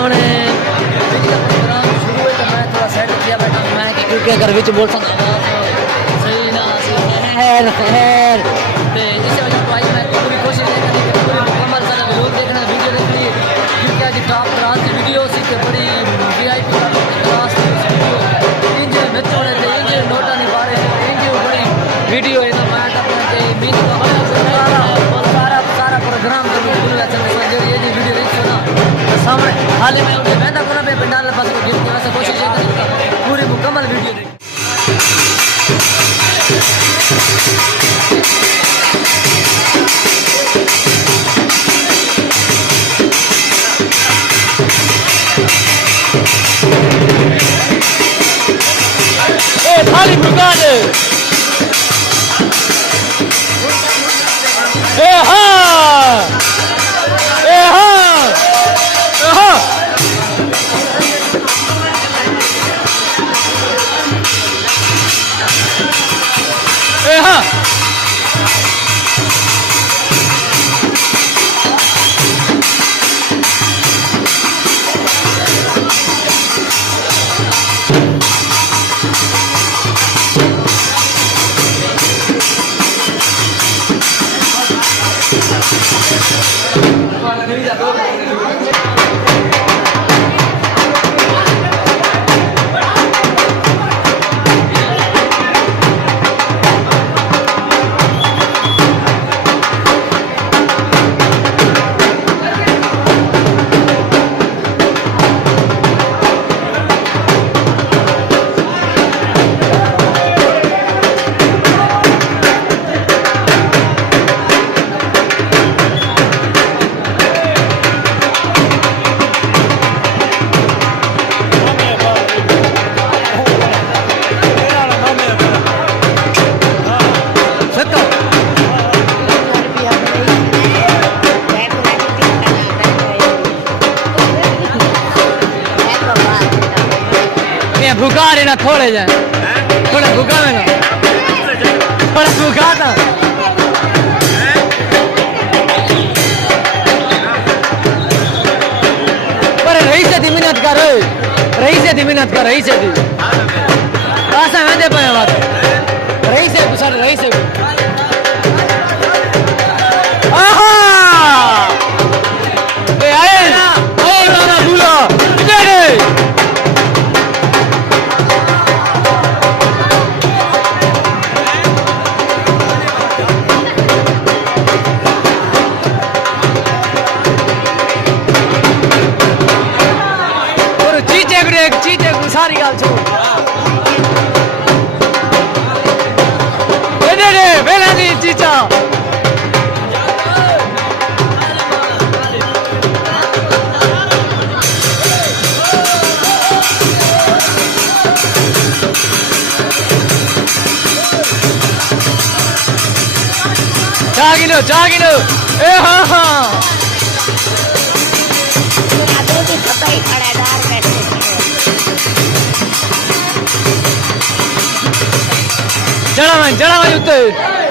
सामने प्रोग्राम शुरू है तो मैं थोड़ा सेट किया बैठा मैं क्योंकि अगर विच बोल सकता सही ना खैर खैर तो इस वजह तो आई मैं पूरी कोशिश करनी कि पूरी मुकम्मल सारा जरूर देखना वीडियो देख लिए क्योंकि आज टॉप क्लास की वीडियो सी के बड़ी VIP क्लास की वीडियो इंजे में थोड़े थे इंजे नोटा नहीं पा रहे इंजे बड़ी वीडियो है तो मैं अपने मीन सारा प्रोग्राम तो बिल्कुल अच्छा जो ये वीडियो देख सुना सामने हाल में उन्हें मैं कोना पे पंडाल पास को गिफ्ट करने से कोशिश करूंगा पूरी मुकम्मल वीडियो देख ए थाली भुगा दे ए हां ए हां ए हां ए हां भूखा रहे ना थोड़े जाए थोड़ा भूखा में ना थोड़ा भूखा था पर रही से थी मिनट कर रही से थी ऐसा मैं दे पाया बात रही से सर रही से आए ना भूलो सारी गाल छो दे बेला दी चीचा जागिनो ए हां हां आदमी की खपाई खड़ा डाल बैठे जड़ा उत्ते